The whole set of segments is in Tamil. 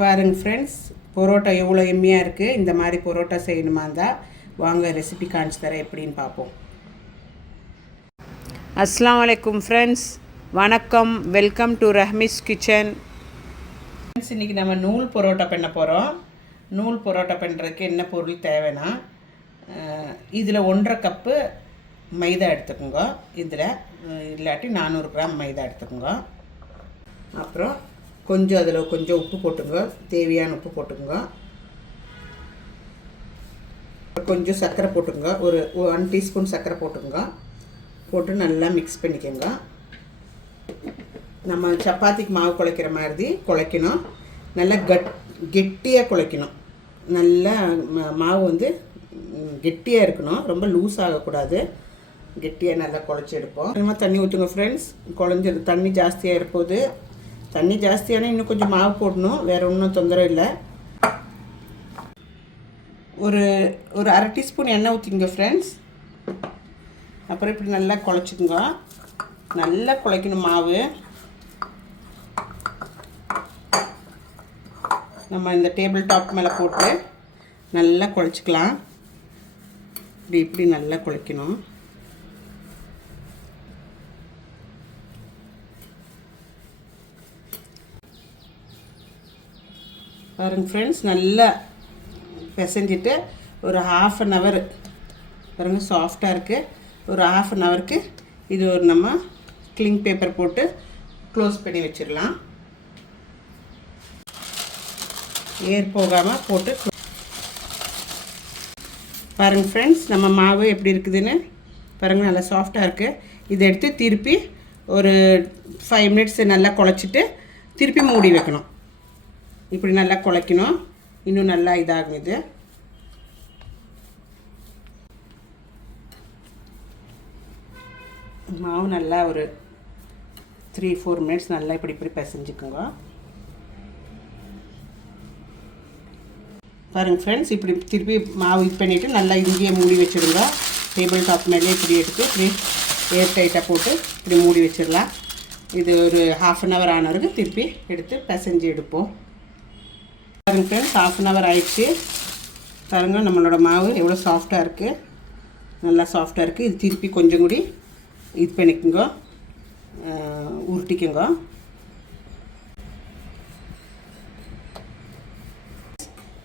பாருங்கள் ஃப்ரெண்ட்ஸ், பரோட்டா எவ்வளோ எம்மியாக இருக்குது. இந்த மாதிரி பரோட்டா செய்யணுமா இருந்தால் வாங்க ரெசிபி காமிச்சு தரேன், எப்படின்னு பார்ப்போம். அஸ்ஸலாமு அலைக்கும் ஃப்ரெண்ட்ஸ், வணக்கம். Welcome to Rahmi's kitchen. Friends, இன்றைக்கி நம்ம நூல் பரோட்டா பண்ண போகிறோம். நூல் பரோட்டா பண்ணுறதுக்கு என்ன பொருள் தேவைன்னா, இதில் 1.5 கப்பு மைதா எடுத்துக்கோங்க. இதில் இல்லாட்டி 400 கிராம் மைதா எடுத்துக்கோங்க. அப்புறம் கொஞ்சம் அதில் கொஞ்சம் உப்பு போட்டுங்க, தேவையான உப்பு போட்டுங்க. கொஞ்சம் சர்க்கரை போட்டுங்க, ஒரு 1 டீஸ்பூன் சர்க்கரை போட்டுங்க. போட்டு நல்லா மிக்ஸ் பண்ணிக்கோங்க. நம்ம சப்பாத்திக்கு மாவு குழைக்கிற மாதிரி குழைக்கணும். நல்லா கெட்டியாக குழைக்கணும். நல்லா மாவு வந்து கெட்டியாக இருக்கணும், ரொம்ப லூஸ் ஆகக்கூடாது. கெட்டியாக நல்லா குழைச்சி எடுப்போம். கொஞ்சமாக தண்ணி ஊற்றுங்க ஃப்ரெண்ட்ஸ். குழஞ்சது தண்ணி ஜாஸ்தியாக இருப்போது. தண்ணி ஜாஸ்தியான இன்னும் கொஞ்சம் மாவு போடணும், வேறு ஒன்றும் தொந்தரவு இல்லை. ஒரு 1/2 டீஸ்பூன் எண்ணெய் ஊற்றிங்க ஃப்ரெண்ட்ஸ். அப்புறம் இப்படி நல்லா குழைச்சிக்குங்க. நல்லா குழைக்கணும் மாவு. நம்ம இந்த டேபிள் டாப் மேலே போட்டு நல்லா குழைச்சிக்கலாம். இப்படி நல்லா குழைக்கணும். பாருங்கள் ஃப்ரெண்ட்ஸ், நல்லா பிசைஞ்சிட்டு ஒரு 1/2 hour பாருங்கள், சாஃப்டாக இருக்குது. ஒரு 1/2 hourக்கு இது ஒரு நம்ம கிளிங் பேப்பர் போட்டு க்ளோஸ் பண்ணி வச்சிடலாம். ஏர் போகாமல் போட்டு பாருங்கள் ஃப்ரெண்ட்ஸ், நம்ம மாவு எப்படி இருக்குதுன்னு பாருங்கள், நல்லா சாஃப்டாக இருக்குது. இதை எடுத்து திருப்பி ஒரு 5 minutes நல்லா குழைச்சிட்டு திருப்பி மூடி வைக்கணும். இப்படி நல்லா குழைக்கணும். இன்னும் நல்லா இதாகும். இது மாவு நல்லா ஒரு 3-4 minutes நல்லா இப்படி பிசைஞ்சுக்குங்க. பாருங்கள் ஃப்ரெண்ட்ஸ், இப்படி திருப்பி மாவு இது பண்ணிவிட்டு நல்லா இங்கேயே மூடி வச்சுடுங்க. டேபிள் டாப் மேலே இப்படி எடுத்து இப்படி ஏர் டைட்டாக போட்டு இப்படி மூடி வச்சிடலாம். இது ஒரு 1/2 hour ஆனவருக்கு திருப்பி எடுத்து பிசைஞ்சு எடுப்போம். பாருங்கள் ஃப்ரெண்ட்ஸ், 1/2 hour ஆயிடுச்சு. பாருங்கள் நம்மளோட மாவு எவ்வளோ சாஃப்டாக இருக்குது, நல்லா சாஃப்டாக இருக்குது. இது திருப்பி கொஞ்சம் கூடி இது பண்ணிக்கோங்க, உருட்டிக்கோங்க.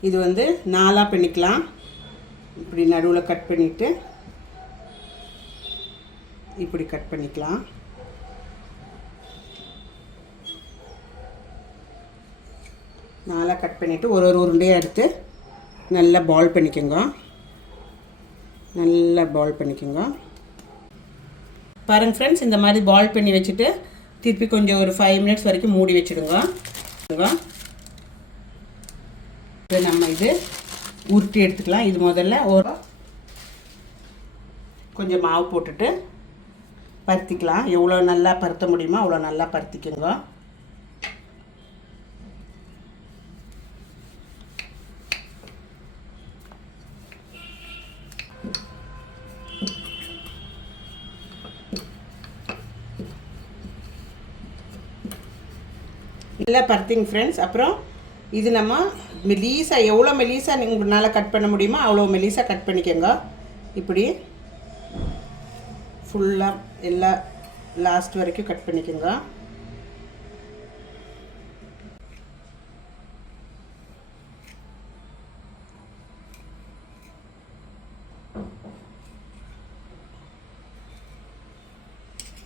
இது வந்து 4 பண்ணிக்கலாம். இப்படி நடுவில் கட் பண்ணிவிட்டு இப்படி கட் பண்ணிக்கலாம். கட் பண்ணிவிட்டு ஒரு உருண்டையாக எடுத்து நல்லா பால் பண்ணிக்கோங்க. நல்லா பால் பண்ணிக்கோங்க. பாருங்கள் ஃப்ரெண்ட்ஸ், இந்த மாதிரி பால் பண்ணி வச்சுட்டு திருப்பி கொஞ்சம் ஒரு 5 minutes வரைக்கும் மூடி வச்சுடுங்க. நம்ம இது உருட்டி எடுத்துக்கலாம். இது முதல்ல ஒரு கொஞ்சம் மாவு போட்டுட்டு பருத்திக்கலாம். எவ்வளோ நல்லா பருத்த முடியுமோ அவ்வளோ நல்லா பருத்திக்கோங்க. நல்லா பருத்திங்க ஃப்ரெண்ட்ஸ். அப்புறம் இது நம்ம மெலிசாக எவ்வளோ மெலிசாக உங்களால் கட் பண்ண முடியுமோ அவ்வளோ மெலிசாக கட் பண்ணிக்கோங்க. இப்படி ஃபுல்லாக எல்லா லாஸ்ட் வரைக்கும் கட் பண்ணிக்கோங்க.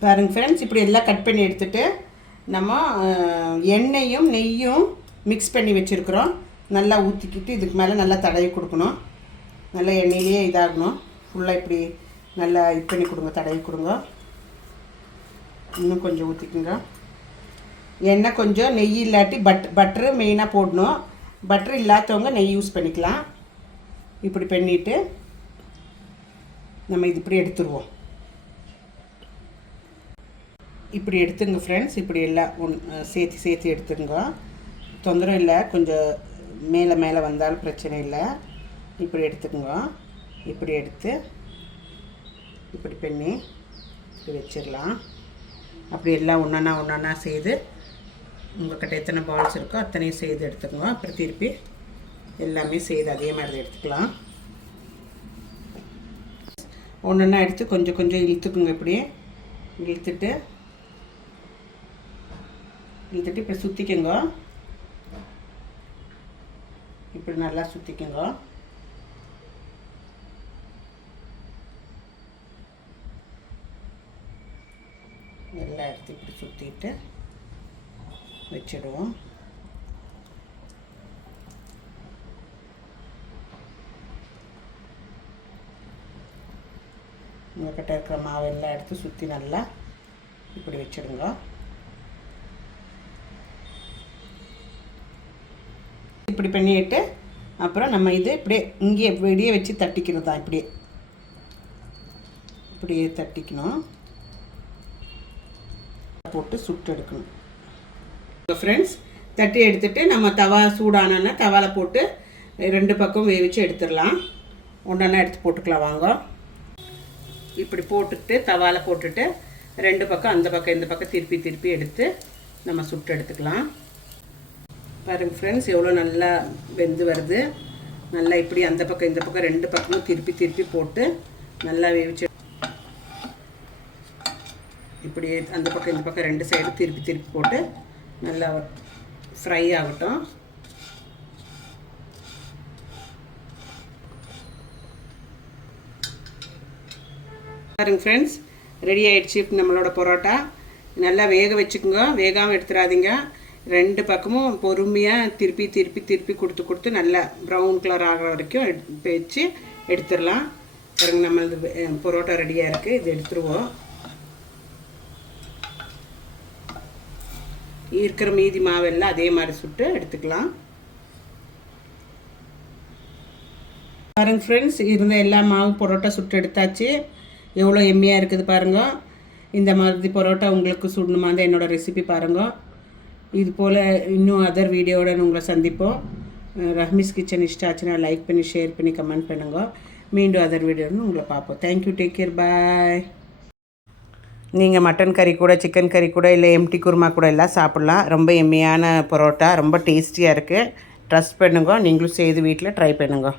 பாருங்கள் ஃப்ரெண்ட்ஸ், இப்படி எல்லாம் கட் பண்ணி எடுத்துகிட்டு நம்ம எண்ணெயும் நெய்யும் மிக்ஸ் பண்ணி வச்சுருக்குறோம். நல்லா ஊற்றிக்கிட்டு இதுக்கு மேலே நல்லா தடவி கொடுக்கணும். நல்லா எண்ணெயிலேயே இதாகணும். ஃபுல்லாக இப்படி நல்லா இது பண்ணி கொடுங்க, தடவி கொடுங்க. இன்னும் கொஞ்சம் ஊற்றிக்குங்க. எண்ணெய் கொஞ்சம், நெய் இல்லாட்டி பட்ரு மெயினாக போடணும். பட்ரு இல்லாதவங்க நெய் யூஸ் பண்ணிக்கலாம். இப்படி பண்ணிவிட்டு நம்ம இது இப்படி எடுத்துருவோம். இப்படி எடுத்துங்க ஃப்ரெண்ட்ஸ். இப்படி எல்லாம் சேர்த்து எடுத்துங்க, தொந்தரவு இல்லை. கொஞ்சம் மேலே வந்தாலும் பிரச்சனை இல்லை. இப்படி எடுத்துக்கோங்க. இப்படி எடுத்து இப்படி பண்ணி இப்படி வச்சிடலாம். அப்படி எல்லாம் ஒன்றா செய்து உங்கள்கிட்ட எத்தனை பால்ஸ் இருக்கோ அத்தனையும் செய்து எடுத்துக்கோங்க. அப்புறம் திருப்பி எல்லாமே செய்து அதே மாதிரி எடுத்துக்கலாம். ஒன்றா எடுத்து கொஞ்சம் கொஞ்சம் இழுத்துக்குங்க. இப்படியே இழுத்துட்டு இப்படி சுற்றிக்கோங்க. இப்படி நல்லா சுற்றிக்கோங்க. எல்லாம் எடுத்து இப்படி சுற்றிட்டு வச்சிடுவோம். உங்கள்கிட்ட இருக்கிற மாவெல்லாம் எடுத்து சுற்றி நல்லா இப்படி வச்சிடுங்க. இப்படி பண்ணிட்டு அப்புறம் நம்ம இது இப்படியே இங்கே வெளியே வச்சு தட்டிக்கிறது தான். இப்படியே தட்டிக்கணும். போட்டு சுட்டு எடுக்கணும். ஃப்ரெண்ட்ஸ், தட்டி எடுத்துட்டு நம்ம தவா சூடானோன்னா தவாவில் போட்டு 2 பக்கம் வேவிச்சு எடுத்துடலாம். ஒன்றா எடுத்து போட்டுக்கலாம். வாங்க. இப்படி போட்டுட்டு தவாவில் போட்டுட்டு 2 பக்கம் அந்த பக்கம் இந்த பக்கம் திருப்பி திருப்பி எடுத்து நம்ம சுட்டு எடுத்துக்கலாம். பாருங்கள் ஃப்ரெண்ட்ஸ், எவ்வளோ நல்லா வெந்து வருது. நல்லா இப்படி அந்த பக்கம் இந்த பக்கம் 2 பக்கமும் திருப்பி திருப்பி போட்டு நல்லா வேவிச்சு இப்படி அந்த பக்கம் இந்த பக்கம் 2 சைடு திருப்பி திருப்பி போட்டு நல்லா ஃப்ரை ஆகட்டும். பாருங்க ஃப்ரெண்ட்ஸ், ரெடி ஆகிடுச்சு நம்மளோட பரோட்டா. நல்லா வேக வச்சுக்கோங்க. வேகாமல் எடுத்துடாதீங்க. 2 பக்கமும் பொறுமையாக திருப்பி திருப்பி திருப்பி கொடுத்து நல்லா ப்ரௌன் கலர் ஆகிற வரைக்கும் வச்சு எடுத்துடலாம். பாருங்க, நம்மளது பரோட்டா ரெடியாக இருக்குது. இது எடுத்துருவோம். இருக்கிற மீதி மாவெல்லாம் அதே மாதிரி சுட்டு எடுத்துக்கலாம். பாருங்க ஃப்ரெண்ட்ஸ், இருந்த எல்லா மாவு பரோட்டா சுட்டு எடுத்தாச்சு. எவ்வளோ எம்மியாக இருக்குது பாருங்க. இந்த மாதிரி பரோட்டா உங்களுக்கு சுடணுமா இருந்தால் என்னோடய ரெசிபி பாருங்க. இது போல் இன்னும் அதர் வீடியோட உங்களை சந்திப்போம். ரஹ்மிஸ் கிச்சன் இஷ்டம் ஆச்சுன்னா லைக் பண்ணி ஷேர் பண்ணி கமெண்ட் பண்ணுங்க. மீண்டும் அதர் வீடியோன்னு உங்களை பார்ப்போம். தேங்க்யூ, டேக் கேர், பாய். நீங்கள் மட்டன் கறி கூட சிக்கன் கறி கூட இல்லை எம்டி குருமா கூட எல்லாம் சாப்பிட்லாம். ரொம்ப எம்மியான பரோட்டா, ரொம்ப டேஸ்டியாக இருக்குது. ட்ரஸ்ட் பண்ணுங்க. நீங்களும் செய்து வீட்டில் ட்ரை பண்ணுங்க.